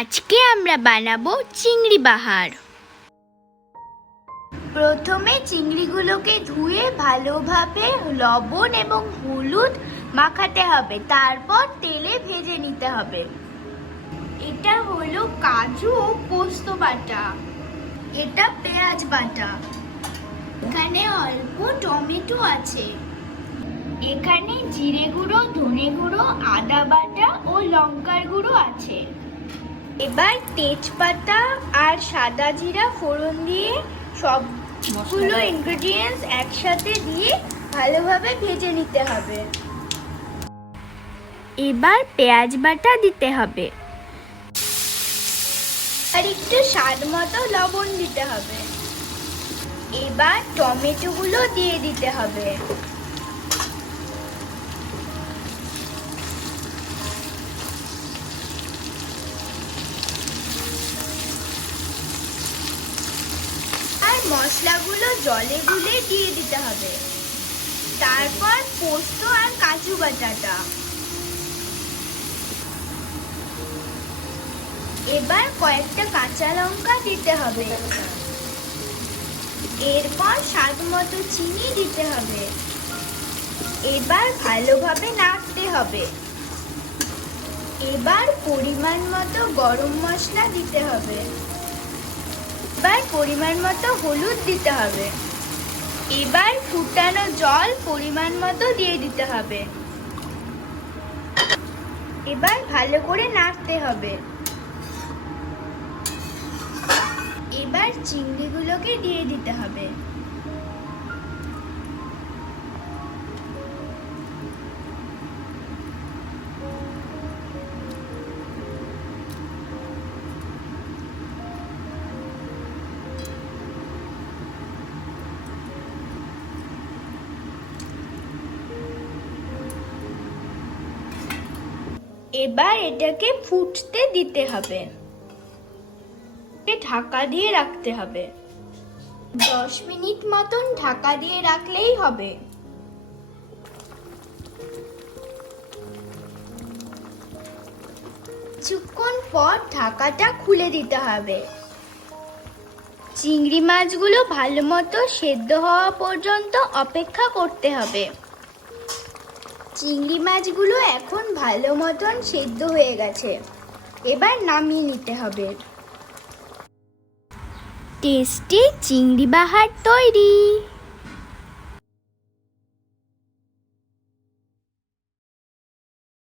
আজকে আমরা বানাবো চিংড়ি বাহার। প্রথমে চিংড়িগুলোকে ধুয়ে ভালোভাবে লবণ এবং হলুদ মাখাতে হবে, তারপর তেলে ভেজে নিতে হবে। এটা হলো কাজু ও পোস্ত বাটা, এটা পেঁয়াজ বাটা, এখানে অল্প টমেটো আছে, এখানে জিরে গুঁড়ো, ধনে গুঁড়ো, আদা বাটা ও লঙ্কার গুঁড়ো আছে। এবার তেজপাতা আর সাদা জিরা ফোড়ন দিয়ে সবগুলো ইনগ্রেডিয়েন্টস একসাথে দিয়ে ভালোভাবে ভেজে নিতে হবে। এবার পেঁয়াজ বাটা দিতে হবে আর একটু স্বাদ মতো লবণ দিতে হবে। এবার টমেটোগুলো দিয়ে দিতে হবে। আর মশলাগুলো জলে গুলে দিয়ে দিতে হবে। তারপর পোস্ত আর কাজু বাটাটা। এবার কয়েকটা কাঁচা লঙ্কা দিতে হবে। এরপর স্বাদ মতো চিনি দিতে হবে। এবার ভালোভাবে নাড়তে হবে। এবার পরিমাণ মতো গরম মশলা দিতে হবে। এবার পরিমাণ মতো হলুদ দিতে হবে। এবার ফুটানো জল পরিমাণ মতো দিয়ে দিতে হবে। এবার ভালো করে নাড়তে হবে। এবার চিংড়িগুলোকে দিয়ে দিতে হবে। এবার এটাকে ফুটতে দিতে হবে। ঢাকা দিয়ে রাখতে হবে। 10 মিনিট মতন ঢাকা দিয়ে রাখলেই হবে। কিছুক্ষণ পর ঢাকাটা খুলে দিতে হবে। চিংড়ি মাছগুলো ভালো মতো সেদ্ধ হওয়া পর্যন্ত অপেক্ষা করতে হবে। চিংড়ি মাছগুলো এখন ভালো মতন সেদ্ধ হয়ে গেছে। এবার নামিয়ে নিতে হবে। টেস্টি চিংড়ি বাহার তৈরি।